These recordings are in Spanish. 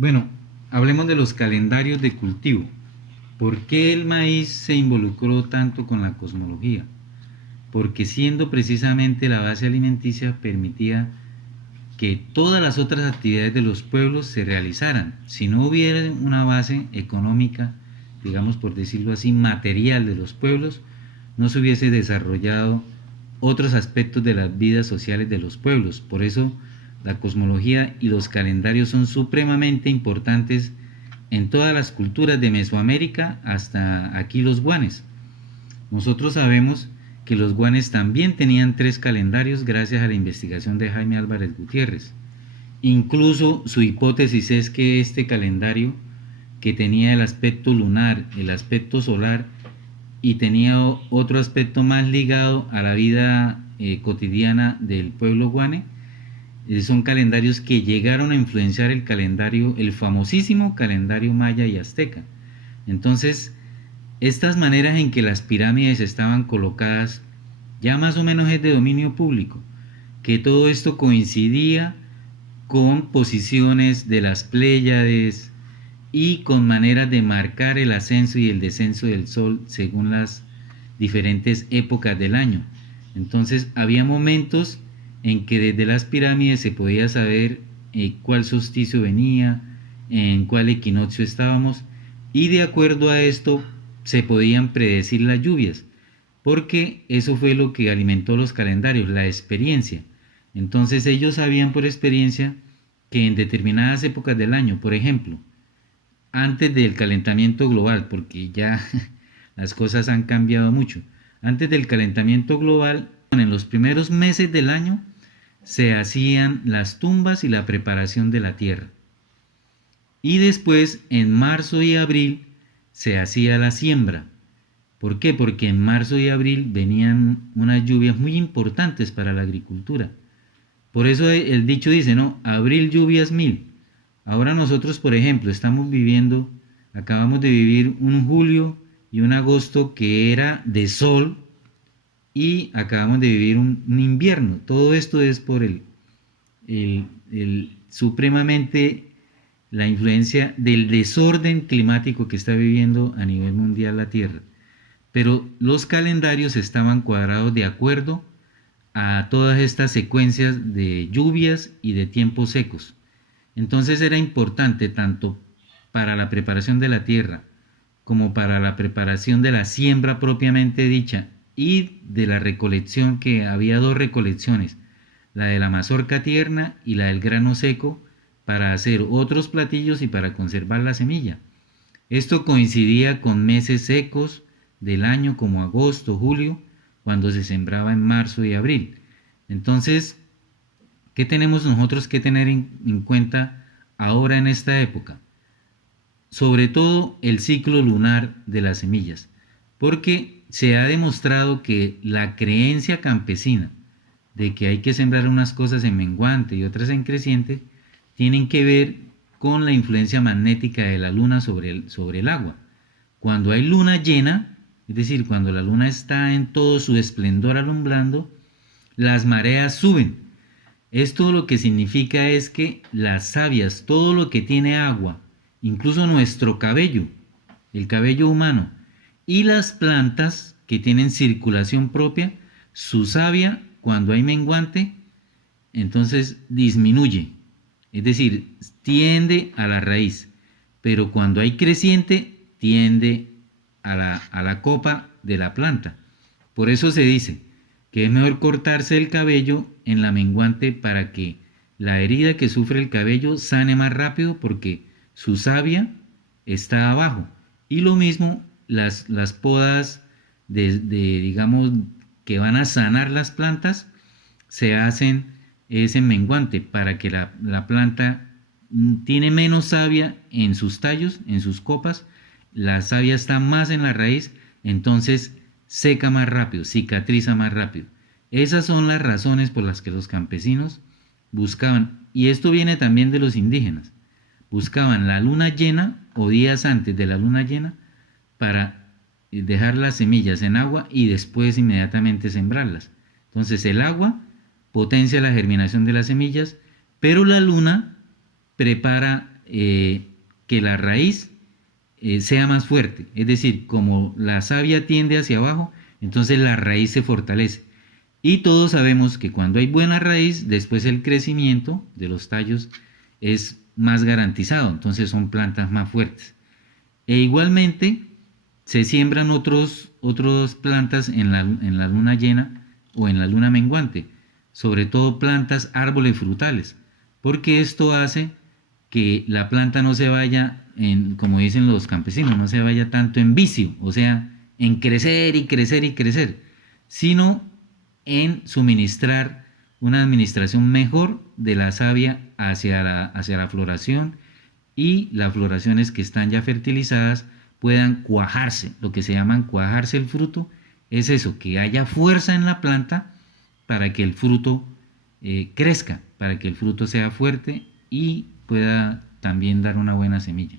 Bueno, hablemos de los calendarios de cultivo. ¿Por qué el maíz se involucró tanto con la cosmología? Porque siendo precisamente la base alimenticia permitía que todas las otras actividades de los pueblos se realizaran. Si no hubiera una base económica, digamos por decirlo así, material de los pueblos, no se hubiese desarrollado otros aspectos de las vidas sociales de los pueblos. Por eso la cosmología y los calendarios son supremamente importantes en todas las culturas de Mesoamérica hasta aquí los guanes. Nosotros sabemos que los guanes también tenían 3 calendarios gracias a la investigación de Jaime Álvarez Gutiérrez. Incluso su hipótesis es que este calendario, que tenía el aspecto lunar, el aspecto solar y tenía otro aspecto más ligado a la vida cotidiana del pueblo guane, son calendarios que llegaron a influenciar el calendario, el famosísimo calendario maya y azteca. Entonces, estas maneras en que las pirámides estaban colocadas ya más o menos es de dominio público, que todo esto coincidía con posiciones de las Pléyades y con maneras de marcar el ascenso y el descenso del sol según las diferentes épocas del año. Entonces había momentos en que desde las pirámides se podía saber cuál solsticio venía, en cuál equinoccio estábamos, y de acuerdo a esto se podían predecir las lluvias, porque eso fue lo que alimentó los calendarios, la experiencia. Entonces ellos sabían por experiencia que en determinadas épocas del año, por ejemplo, antes del calentamiento global, porque ya las cosas han cambiado mucho, antes del calentamiento global, en los primeros meses del año, se hacían las tumbas y la preparación de la tierra. Y después, en marzo y abril, se hacía la siembra. ¿Por qué? Porque en marzo y abril venían unas lluvias muy importantes para la agricultura. Por eso el dicho dice, ¿no? Abril lluvias mil. Ahora nosotros, por ejemplo, acabamos de vivir un julio y un agosto que era de sol y acabamos de vivir un invierno. Todo esto es por supremamente la influencia del desorden climático que está viviendo a nivel mundial la Tierra. Pero los calendarios estaban cuadrados de acuerdo a todas estas secuencias de lluvias y de tiempos secos. Entonces era importante tanto para la preparación de la tierra como para la preparación de la siembra propiamente dicha y de la recolección, que había 2 recolecciones, la de la mazorca tierna y la del grano seco, para hacer otros platillos y para conservar la semilla. Esto coincidía con meses secos del año como agosto, julio, cuando se sembraba en marzo y abril. Entonces, ¿qué tenemos nosotros que tener en cuenta ahora en esta época? Sobre todo el ciclo lunar de las semillas, porque se ha demostrado que la creencia campesina de que hay que sembrar unas cosas en menguante y otras en creciente tienen que ver con la influencia magnética de la luna sobre el agua. Cuando hay luna llena, es decir, cuando la luna está en todo su esplendor alumbrando, las mareas suben. Esto lo que significa es que las savias, todo lo que tiene agua, incluso nuestro cabello, el cabello humano, y las plantas que tienen circulación propia, su savia, cuando hay menguante, entonces disminuye, es decir, tiende a la raíz, pero cuando hay creciente, tiende a la copa de la planta. Por eso se dice que es mejor cortarse el cabello en la menguante para que la herida que sufre el cabello sane más rápido, porque su savia está abajo. Y lo mismo las podas digamos, que van a sanar las plantas, se hacen es en menguante, para que la planta tiene menos savia en sus tallos, en sus copas, la savia está más en la raíz, entonces seca más rápido, cicatriza más rápido. Esas son las razones por las que los campesinos buscaban, y esto viene también de los indígenas, buscaban la luna llena o días antes de la luna llena para dejar las semillas en agua y después inmediatamente sembrarlas. Entonces el agua potencia la germinación de las semillas, pero la luna prepara que la raíz sea más fuerte. Es decir, como la savia tiende hacia abajo, entonces la raíz se fortalece. Y todos sabemos que cuando hay buena raíz, después el crecimiento de los tallos es más garantizado. Entonces son plantas más fuertes. E igualmente se siembran otras plantas en la luna llena o en la luna menguante. Sobre todo plantas, árboles frutales. Porque esto hace que la planta no se vaya, como dicen los campesinos, no se vaya tanto en vicio, o sea, en crecer y crecer y crecer, sino en suministrar una administración mejor de la savia hacia la floración, y las floraciones que están ya fertilizadas puedan cuajarse. Lo que se llaman cuajarse el fruto es eso, que haya fuerza en la planta para que el fruto crezca, para que el fruto sea fuerte y pueda también dar una buena semilla.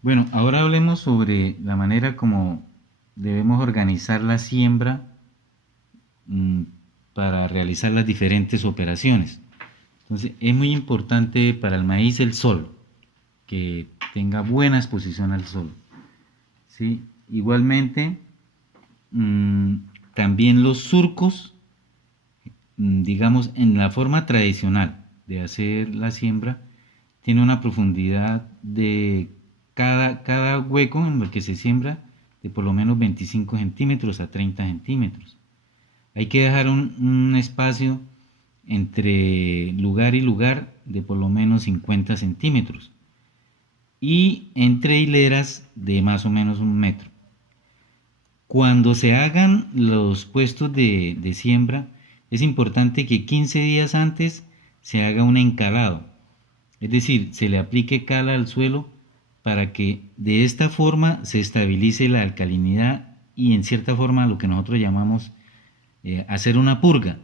Bueno, ahora hablemos sobre la manera como debemos organizar la siembra mm, para realizar las diferentes operaciones. Entonces, es muy importante para el maíz el sol, que tenga buena exposición al sol. ¿Sí? Igualmente, también los surcos, digamos, en la forma tradicional de hacer la siembra, tiene una profundidad de cada hueco en el que se siembra de por lo menos 25 centímetros a 30 centímetros. Hay que dejar un espacio entre lugar y lugar de por lo menos 50 centímetros y entre hileras de más o menos 1 metro. Cuando se hagan los puestos de siembra, es importante que 15 días antes se haga un encalado, es decir, se le aplique cal al suelo para que de esta forma se estabilice la alcalinidad y en cierta forma lo que nosotros llamamos hacer una purga.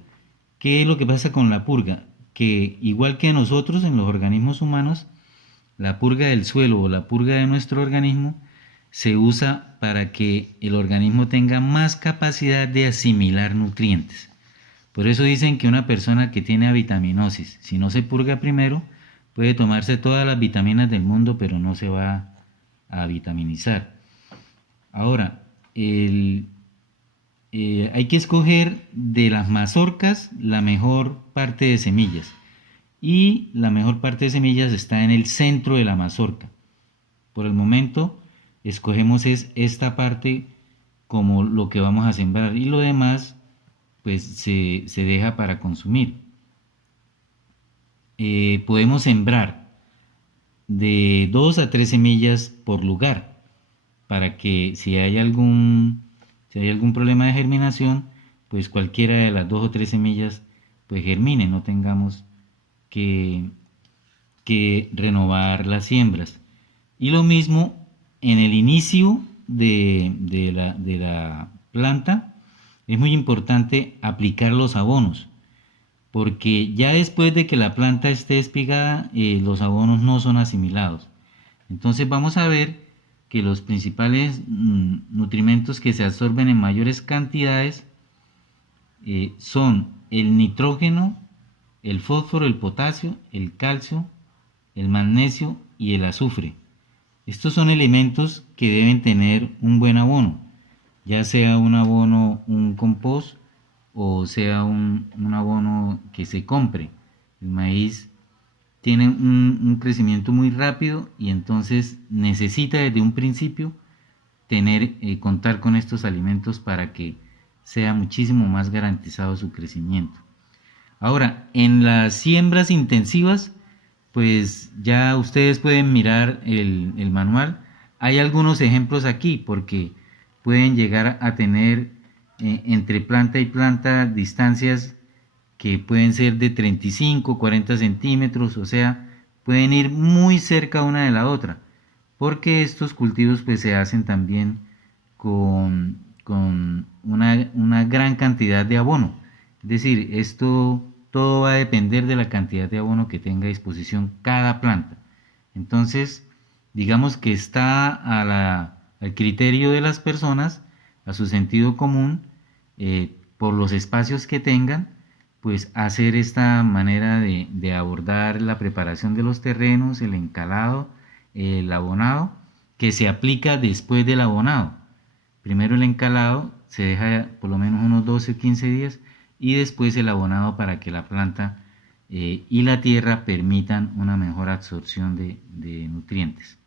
¿Qué es lo que pasa con la purga? Que igual que nosotros en los organismos humanos, la purga del suelo o la purga de nuestro organismo se usa para que el organismo tenga más capacidad de asimilar nutrientes. Por eso dicen que una persona que tiene avitaminosis, si no se purga primero, puede tomarse todas las vitaminas del mundo, pero no se va a vitaminizar. Ahora, hay que escoger de las mazorcas la mejor parte de semillas. Y la mejor parte de semillas está en el centro de la mazorca. Por el momento, escogemos esta parte como lo que vamos a sembrar y lo demás pues se deja para consumir. Podemos sembrar de 2 a 3 semillas por lugar para que si hay algún problema de germinación, pues cualquiera de las 2 o 3 semillas pues germine, no tengamos que renovar las siembras. Y lo mismo en el inicio de la planta, es muy importante aplicar los abonos, porque ya después de que la planta esté espigada, los abonos no son asimilados. Entonces vamos a ver que los principales nutrimentos que se absorben en mayores cantidades son el nitrógeno, el fósforo, el potasio, el calcio, el magnesio y el azufre. Estos son elementos que deben tener un buen abono, ya sea un abono, un compost o sea un abono que se compre. El maíz tiene un crecimiento muy rápido y entonces necesita desde un principio contar con estos alimentos para que sea muchísimo más garantizado su crecimiento. Ahora, en las siembras intensivas, pues ya ustedes pueden mirar el manual. Hay algunos ejemplos aquí porque pueden llegar a tener entre planta y planta distancias que pueden ser de 35, 40 centímetros, o sea, pueden ir muy cerca una de la otra, porque estos cultivos pues se hacen también con una gran cantidad de abono. Es decir, esto todo va a depender de la cantidad de abono que tenga a disposición cada planta. Entonces, digamos que está al criterio de las personas, a su sentido común, por los espacios que tengan, pues hacer esta manera de abordar la preparación de los terrenos, el encalado, el abonado, que se aplica después del abonado. Primero el encalado se deja por lo menos unos 12 o 15 días y después el abonado para que la planta y la tierra permitan una mejor absorción de nutrientes.